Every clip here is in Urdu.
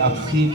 80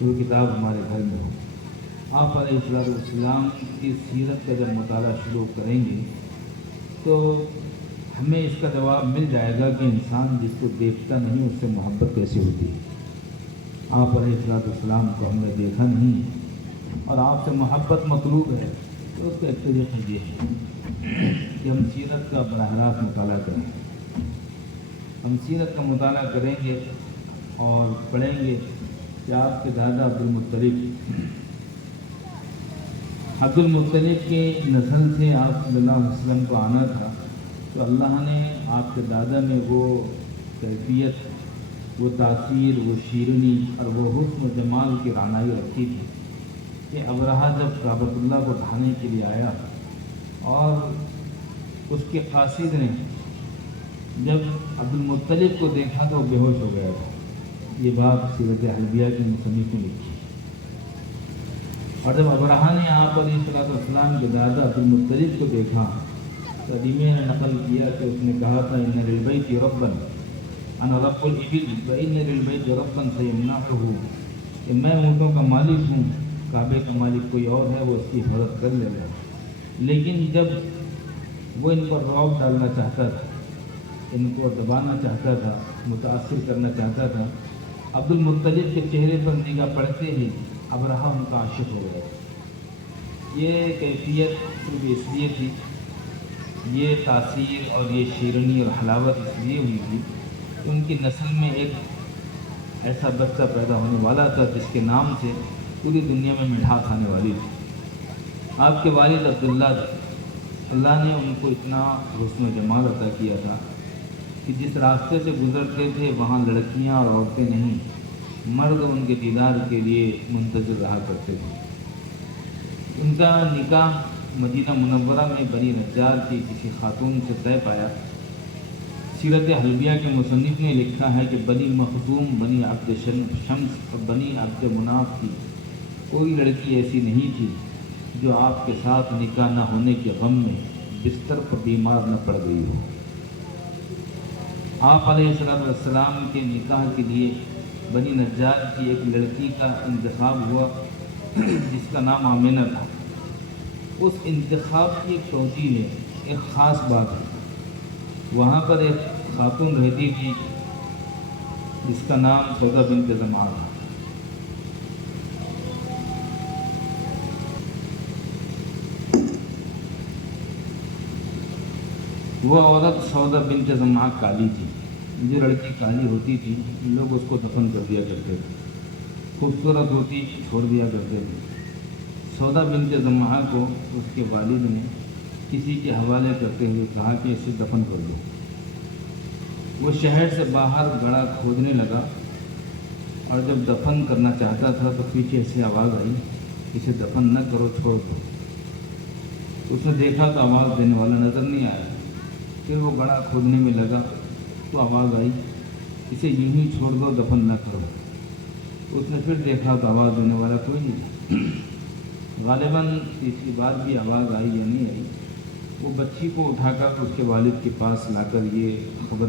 وہ کتاب ہمارے گھر میں ہو۔ آپ علیہ السلام کی سیرت کا جب مطالعہ شروع کریں گے تو ہمیں اس کا جواب مل جائے گا کہ انسان جس کو دیکھتا نہیں اس سے محبت کیسے ہوتی ہے۔ آپ علیہ السلام کو ہم نے دیکھا نہیں اور آپ سے محبت مطلوب ہے، تو اس کا ایک طریقہ یہ ہے کہ ہم سیرت کا براہ راست مطالعہ کریں۔ ہم سیرت کا مطالعہ کریں گے اور پڑھیں گے کہ آپ کے دادا عبد المطلب کی نسل سے آپ صلی اللہ علیہ وسلم کو آنا تھا، تو اللہ نے آپ کے دادا میں وہ کیفیت، وہ تاثیر، وہ شیرینی اور وہ حسن و جمال کی رعنائی رکھی تھی کہ ابرہہ جب کعبۃ اللہ کو ڈھانے کے لیے آیا اور اس کے قاصد نے جب عبد المطلب کو دیکھا تو وہ بے ہوش ہو گیا تھا۔ یہ بات سیرت حلبیہ کی مصنف نے لکھی۔ اور جب ابرہہ نے آپ علیہ السلام کے دادا عبد المطلب کو دیکھا تو ادیمہ نے نقل کیا کہ اس نے کہا تھا ان للبیت ربا انا رب الابل وان للبیت ربا سیمنعه، کہ میں اونٹوں کا مالک ہوں، کعبے کا مالک کوئی اور ہے، وہ اس کی حفاظت کر لے گا۔ لیکن جب وہ ان پر رعب ڈالنا چاہتا تھا، ان کو دبانا چاہتا تھا، متاثر کرنا چاہتا تھا، عبد المطلب کے چہرے پر نگاہ پڑتے ہی ابرہہ ان کا عاشق ہو گیا۔ یہ کیفیت صرف اس لیے تھی، یہ تاثیر اور یہ شیرینی اور حلاوت اس لیے ہوئی تھی کہ ان کی نسل میں ایک ایسا بچہ پیدا ہونے والا تھا جس کے نام سے پوری دنیا میں مٹھاس آنے والی تھی۔ آپ کے والد عبداللہ، اللہ نے ان کو اتنا حسن و جمال عطا کیا تھا کہ جس راستے سے گزرتے تھے وہاں لڑکیاں اور عورتیں نہیں، مرد ان کے دیدار کے لیے منتظر رہا کرتے تھے۔ ان کا نکاح مدینہ منورہ میں بنی نجار کی کسی خاتون سے طے پایا۔ سیرت حلبیہ کے مصنف نے لکھا ہے کہ بنی مخزوم، بنی عبد شمس اور بنی عبد مناف کی کوئی لڑکی ایسی نہیں تھی جو آپ کے ساتھ نکاح نہ ہونے کے غم میں بستر پر بیمار نہ پڑ گئی ہو۔ آپ علیہ السلام کے نکاح کے لیے بنی نجار کی ایک لڑکی کا انتخاب ہوا جس کا نام آمینہ تھا۔ اس انتخاب کی ایک توجیہ ہے، ایک خاص بات ہے۔ وہاں پر ایک خاتون رہتی تھی جس کا نام سودا بنت زمعہ تھا۔ وہ عورت سودا بنت زمعہ کالی تھی۔ جو لڑکی کالی ہوتی تھی لوگ اس کو دفن کر دیا کرتے تھے، خوبصورت ہوتی چھوڑ دیا کرتے تھے۔ سودا بنت زمعہ کو اس کے والد نے کسی کے حوالے کرتے ہوئے کہا کہ اسے دفن کر دو۔ وہ شہر سے باہر گڑھا کھودنے لگا اور جب دفن کرنا چاہتا تھا تو پیچھے سے آواز آئی، اسے دفن نہ کرو، چھوڑ دو۔ اس نے دیکھا تو آواز دینے والا نظر نہیں آیا۔ پھر وہ گڑھا کھودنے میں لگا تو آواز آئی، اسے یوں ہی چھوڑ دو، دفن نہ کرو۔ اس نے پھر دیکھا تو آواز دینے والا کوئی نہیں۔ غالباً تیسری بار بھی آواز آئی یا نہیں آئی، وہ بچی کو اٹھا کر اس کے والد کے پاس لا کر یہ خبر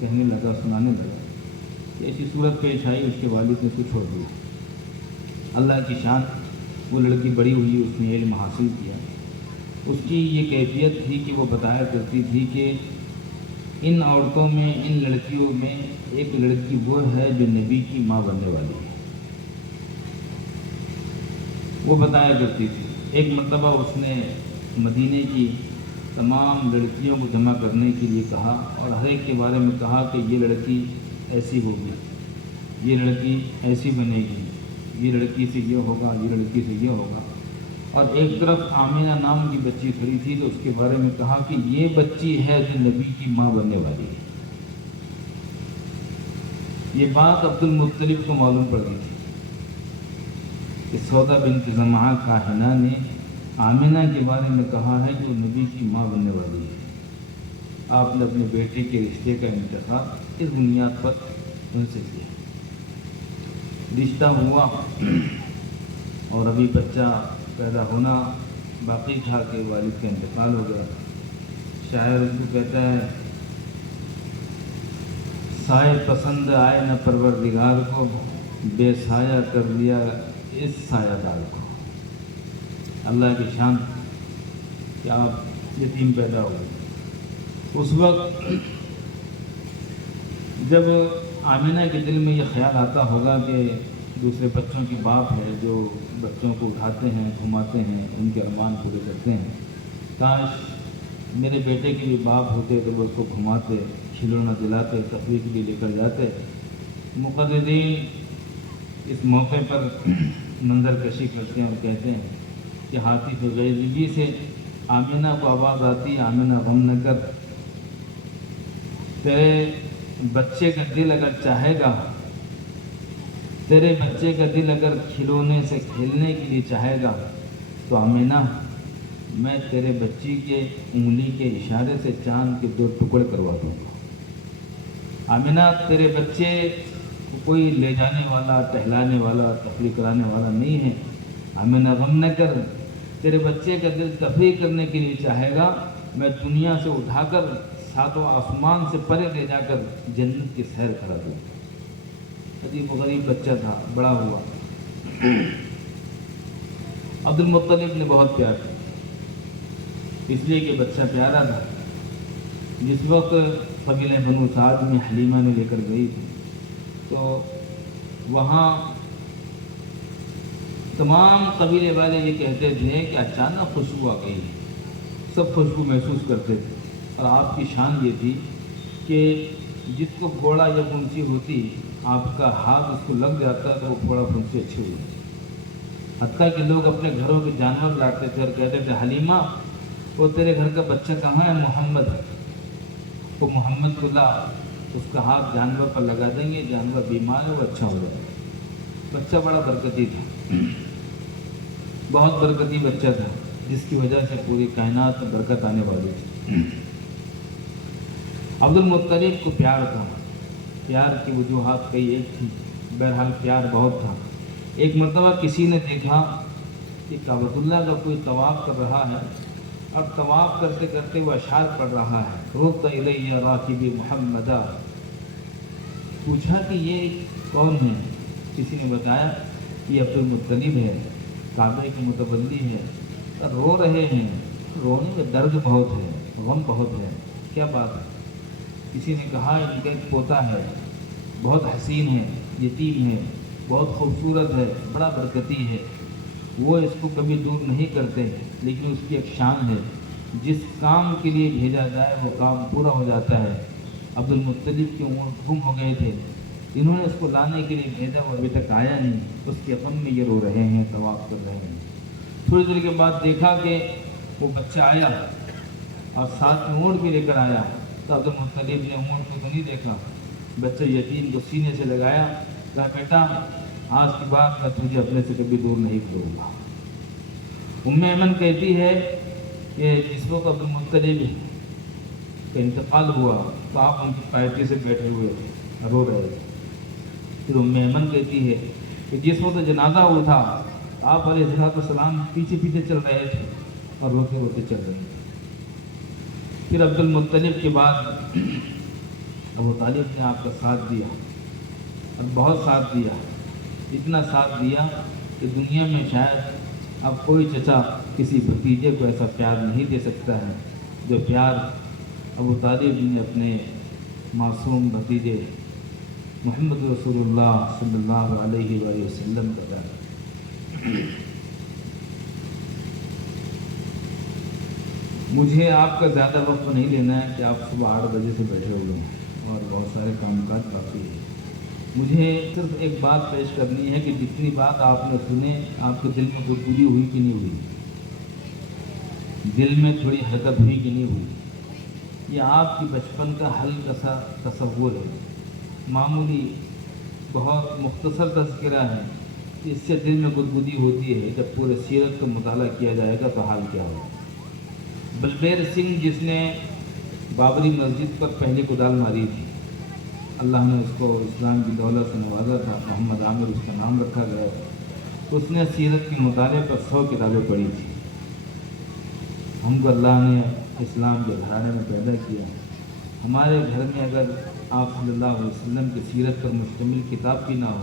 کہنے لگا، سنانے لگا کہ ایسی صورت پیش آئی، اس کے والد نے اسے چھوڑ دیا۔ اللہ کی شان، وہ لڑکی بڑی ہوئی، اس نے علم حاصل کیا۔ اس کی یہ کیفیت تھی کہ وہ بتایا کرتی تھی کہ ان عورتوں میں، ان لڑکیوں میں ایک لڑکی وہ ہے جو نبی کی ماں بننے والی ہے۔ وہ بتایا کرتی تھی۔ ایک مرتبہ اس نے مدینے کی تمام لڑکیوں کو جمع کرنے کے لیے کہا اور ہر ایک کے بارے میں کہا کہ یہ لڑکی ایسی ہوگی، یہ لڑکی ایسی بنے گی، یہ لڑکی سے یہ ہوگا، یہ لڑکی سے یہ ہوگا۔ اور ایک طرف آمینہ نام کی بچی کھڑی تھی تو اس کے بارے میں کہا کہ یہ بچی ہے جو نبی کی ماں بننے والی ہے۔ یہ بات عبد المطلب کو معلوم پڑ گئی تھی کہ سودا بنت زمعہ کاہنہ نے آمینہ کے بارے میں کہا ہے کہ وہ نبی کی ماں بننے والی ہے۔ آپ نے اپنے بیٹے کے رشتے کا انتخاب اس بنیاد پر ان سے کیا۔ رشتہ ہوا اور ابھی بچہ پیدا ہونا باقی تھا کہ والد کا انتقال ہو گیا۔ شاعر اس کو کہتا ہے، سائے پسند آئے نہ پروردگار کو، بے سایہ کر دیا اس سایہ دار کو۔ اللہ کی شان کہ آپ یتیم پیدا ہوئے۔ اس وقت جب آمینہ کے دل میں یہ خیال آتا ہوگا کہ دوسرے بچوں کی باپ ہے جو بچوں کو اٹھاتے ہیں، گھماتے ہیں، ان کے ارمان پورے کرتے ہیں، کاش میرے بیٹے کے بھی باپ ہوتے تو وہ اس کو گھماتے، کھلونا دلاتے، تفریح کے لیے لے کر جاتے۔ مقررین اس موقع پر منظر کشی کرتے ہیں اور کہتے ہیں کہ ہاتف غیظی سے آمینہ کو آواز آتی، آمینہ غم نہ کر، تیرے بچے کا دل اگر چاہے گا، تیرے بچے کا دل اگر کھلونے سے کھیلنے کے لیے چاہے گا تو آمینہ میں تیرے بچی کے انگلی کے اشارے سے چاند کے 2 ٹکڑے کروا دوں گا۔ آمینہ تیرے بچے کو کوئی لے جانے والا، ٹہلانے والا، تفریح کرانے والا نہیں ہے۔ آمینہ غم نہ کر، تیرے بچے کا دل تفریح کرنے کے لیے چاہے گا، میں دنیا سے اٹھا کر 7 آسمان سے پرے لے جا کر جنت کی سیر کرا دوں۔ عجیب و غریب بچہ تھا، بڑا ہوا۔ عبد المطلب نے بہت پیار کیا، اس لیے کہ بچہ پیارا تھا۔ جس وقت قبیلہ بنو سعد میں حلیمہ نے لے کر گئی تھی تو وہاں تمام قبیلے والے یہ کہتے تھے کہ اچانک خوشبو آ گئی ہے، سب خوشبو محسوس کرتے تھے۔ اور آپ کی شان یہ تھی کہ جس کو پھوڑا یا پھنسی ہوتی، آپ کا ہاتھ اس کو لگ جاتا تو وہ پھوڑا پھنسی اچھی ہوئی۔ حتیٰ کہ لوگ اپنے گھروں کے جانور لاتے تھے اور کہتے تھے حلیمہ وہ تیرے گھر کا بچہ کہاں ہے؟ محمد ہے، وہ محمد کو لا، اس کا ہاتھ جانور پر لگا دیں گے، جانور بیمار ہے وہ اچھا ہو جائے گا۔ بچہ بڑا برکتی تھا، بہت برکتی بچہ تھا، جس کی وجہ سے پوری کائنات میں برکت آنے والی تھی۔ عبد المطلب کو پیار تھا، پیار کی وجوہات کئی ایک تھی، بہرحال پیار بہت تھا۔ ایک مرتبہ کسی نے دیکھا کہ کعبۃ اللہ کا کوئی طواف کر رہا ہے اور طواف کرتے کرتے وہ اشعار پڑھ رہا ہے، رد الیہ راکب محمدا۔ پوچھا کہ یہ کون ہے؟ کسی نے بتایا کہ عبد المطلب ہے، کعبے کے متولی ہے، رو رہے ہیں، رونے میں درد بہت ہے، غم بہت ہے، کیا بات ہے؟ کسی نے کہا ان کا ایک پوتا ہے، بہت حسین ہے، یتیم ہے، بہت خوبصورت ہے، بڑا برکتی ہے، وہ اس کو کبھی دور نہیں کرتے، لیکن اس کی ایک شان ہے، جس کام کے لیے بھیجا جائے وہ کام پورا ہو جاتا ہے۔ عبد المطلب کے اونٹ گم ہو گئے تھے، انہوں نے اس کو لانے کے لیے بھیجا، وہ ابھی تک آیا نہیں، اس کے غم میں یہ رو رہے ہیں، طواف کر رہے ہیں۔ تھوڑی دیر کے بعد دیکھا کہ وہ بچہ آیا اور ساتھ میں اونٹ بھی لے کر آیا، تو عبد المطلب نے اونٹ کو تو نہیں دیکھا، بچہ یتیم کو سینے سے لگایا، کہا بیٹا آج کی بات میں تجھے اپنے سے کبھی دور نہیں کروں گا۔ ایمن کہتی ہے کہ جس وقت عبد المطلب کا انتقال ہوا تو آپ ان کی پائٹی سے بیٹھے ہوئے تھے، رو رہے تھے۔ پھر ایمن کہتی ہے کہ جس وقت جنازہ اٹھا آپ علیہ السلام پیچھے پیچھے چل رہے تھے اور روتے روتے چل رہے تھے۔ پھر عبد المطلب کے بعد ابو طالب نے آپ کا ساتھ دیا اور بہت ساتھ دیا، اتنا ساتھ دیا کہ دنیا میں شاید اب کوئی چچا کسی بھتیجے کو ایسا پیار نہیں دے سکتا ہے جو پیار ابو طالب نے اپنے معصوم بھتیجے محمد رسول اللہ صلی اللہ علیہ وآلہ وسلم کا پیار۔ مجھے آپ کا زیادہ وقت نہیں لینا ہے کہ آپ صبح 8 بجے سے بیٹھے ہوئے ہیں اور بہت سارے کام کاج باقی ہیں۔ مجھے صرف ایک بات پیش کرنی ہے کہ جتنی بات آپ نے سنے آپ کے دل میں گدگدی ہوئی کہ نہیں ہوئی، دل میں تھوڑی حرکت ہوئی کہ نہیں ہوئی؟ یہ آپ کی بچپن کا ہلکا سا تصور ہے، معمولی بہت مختصر تذکرہ ہے، اس سے دل میں گدگدی ہوتی ہے۔ جب پورے سیرت کا مطالعہ کیا جائے گا تو حال کیا ہوگا۔ بلبیر سنگھ جس نے بابری مسجد پر پہلی کدال ماری تھی، اللہ نے اس کو اسلام کی دولت سے نوازا تھا، محمد عامر اس کا نام رکھا گیا، اس نے سیرت کے مطالعے پر 100 کتابیں پڑھی تھی۔ ہم کو اللہ نے اسلام کے گھرانے میں پیدا کیا، ہمارے گھر میں اگر آپ صلی اللہ علیہ وسلم کی سیرت پر مشتمل کتاب بھی نہ ہو،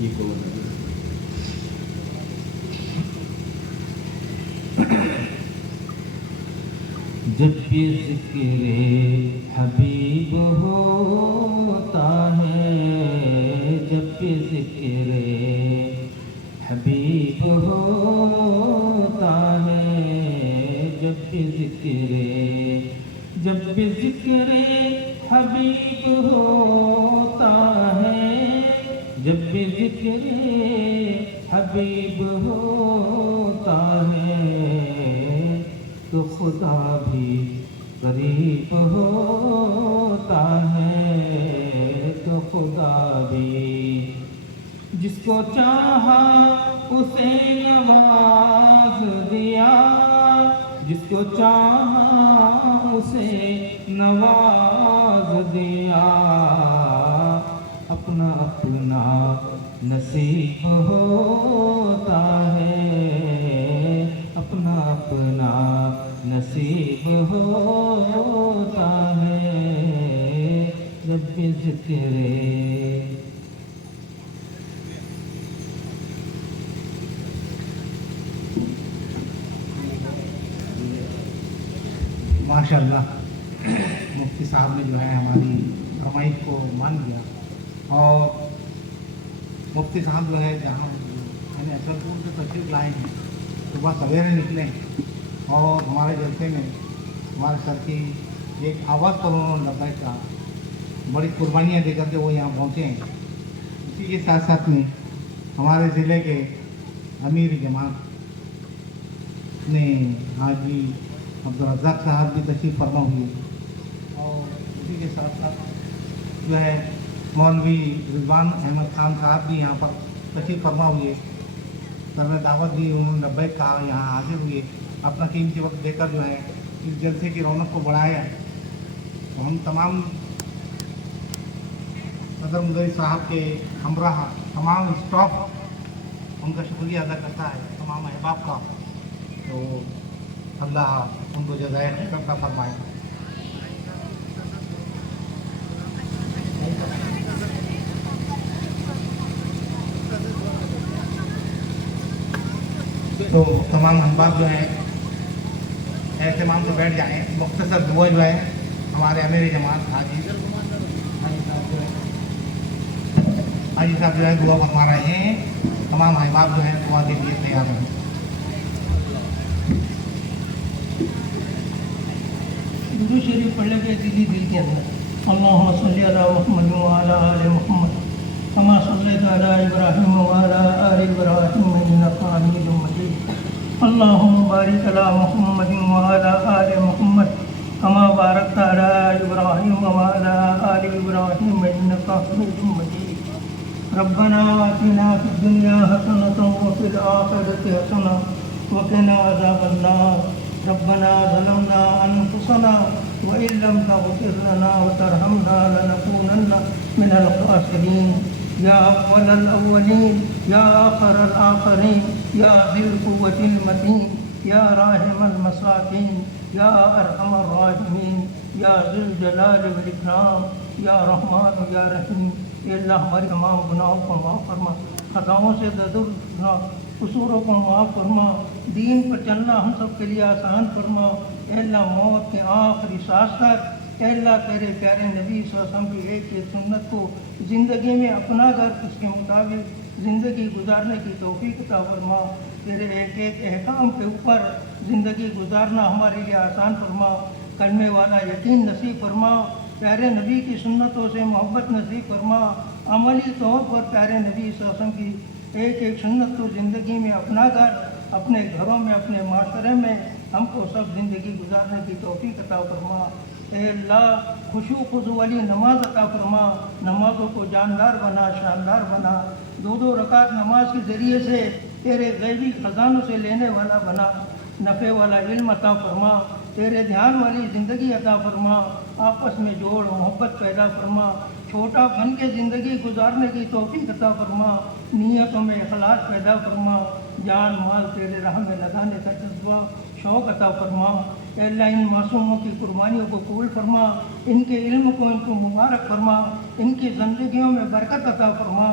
یہ کو جب بھی ذکر حبیب ہوتا ہے، جب بھی ذکر حبیب ہوتا ہے، جب بھی ذکر حبیب ہوتا ہے، جب بھی ذکر حبیب ہوتا ہے، تو خدا بھی قریب ہوتا ہے، تو خدا بھی جس کو چاہا اسے نواز دیا، جس کو چاہا اسے نواز دیا، اپنا اپنا نصیب ہوتا ہے، اپنا اپنا نصیب ہوتا ہے، جب بھی ذکر ماشاءاللہ مفتی صاحب نے جو ہے ہماری فرمائش کو مان لیا، اور مفتی صاحب جو ہے جہاں یعنی اکثر سے تشریف لائے ہیں، صبح سویرے نکلے ہیں اور ہمارے جلسے میں ہمارے سر کی ایک آواز پر انہوں نے لبیک کا بڑی قربانیاں دے کر کے وہ یہاں پہنچے ہیں۔ اسی کے ساتھ ساتھ میں ہمارے ضلع کے امیر جماعت نے حاجی عبدالرزاق صاحب بھی تشریف فرما ہوئے، اور اسی کے ساتھ ساتھ جو ہے مولوی رضوان احمد خان صاحب بھی یہاں پر تشریف فرما ہوئے، سر نے دعوت دی، انہوں نے لبیک کہا، یہاں حاضر ہوئے، اپنا قیمتی وقت دے کر جو ہے اس جلسے کی رونق کو بڑھایا۔ تو ہم تمام صدر مدری صاحب کے ہمراہ تمام اسٹاف ان کا شکریہ ادا کرتا ہے، تمام احباب کا، تو اللہ ان کو جزائے خیر عطا فرمائے۔ تو تمام احباب جو ہیں اہتمام سے بیٹھ جائیں، مختصر دعا جو ہے ہمارے امیر جماعت حاجی صاحب جو ہے دعا فرما رہے ہیں، تمام احباب جو ہیں دعا کے لیے تیار ہیں۔ درود شریف پڑھ لے کے دل کے اندر اللہم صلی علی محمد وعلی آل محمد کما صلیت علی ابراہیم وعلی آل ابراہیم انک حمید مجید، اللہم بارک علی محمد وعلی آل محمد کما بارکت علی ابراہیم وعلی آل ابراہیم انک حمید مجید، ربنا آتنا فی الدنیا حسنۃ وفی الآخرۃ حسنۃ وقنا عذاب النار، ربنا ظلمنا انفسنا وان لم تغفر لنا وترحمنا لنكونن من الخاسرين، یا اول الاولین یا آخر الآخرین یا ذی القوة المتین یا راحم المساکین یا ارحم الراحمین یا ذی الجلال والاکرام یا رحمان یا رحیم۔ اے اللہ ہمارے تمام گناہوں کو معاف فرما، خطاؤں سے درگزر، قصوروں کو معاف فرما، دین پر چلنا ہم سب کے لیے آسان فرما۔ اے اللہ موت کے آخری سانس تک اے اللہ تیرے پیارے نبی صلی اللہ علیہ وسلم کی ایک سنت کو زندگی میں اپنا کر اس کے مطابق زندگی گزارنے کی توفیق عطا فرما، تیرے ایک ایک احکام کے اوپر زندگی گزارنا ہمارے لیے آسان فرما، کلمے والا یقین نصیب فرما، پیارے نبی کی سنتوں سے محبت نصیب فرما، عملی طور پر پیارے نبی صلی اللہ علیہ وسلم کی ایک ایک سنت کو زندگی میں اپنا کر اپنے گھروں میں اپنے معاشرے میں ہم کو سب زندگی گزارنے کی توفیق عطا فرما۔ اے اللہ خشوع خضوع والی نماز عطا فرما، نمازوں کو جاندار بنا، شاندار بنا، دو دو رکعت نماز کے ذریعے سے تیرے غیبی خزانوں سے لینے والا بنا، نفع والا علم عطا فرما، تیرے دھیان والی زندگی عطا فرما، آپس میں جوڑ محبت پیدا فرما، چھوٹا بن کے زندگی گزارنے کی توفیق عطا فرما، نیتوں میں اخلاص پیدا فرما، جان مال تیرے راہ میں لگانے کا جذبہ شوق عطا فرما۔ اے اللہ ان معصوموں کی قربانیوں کو قبول فرما، ان کے علم کو ان کو مبارک فرما، ان کی زندگیوں میں برکت عطا فرما۔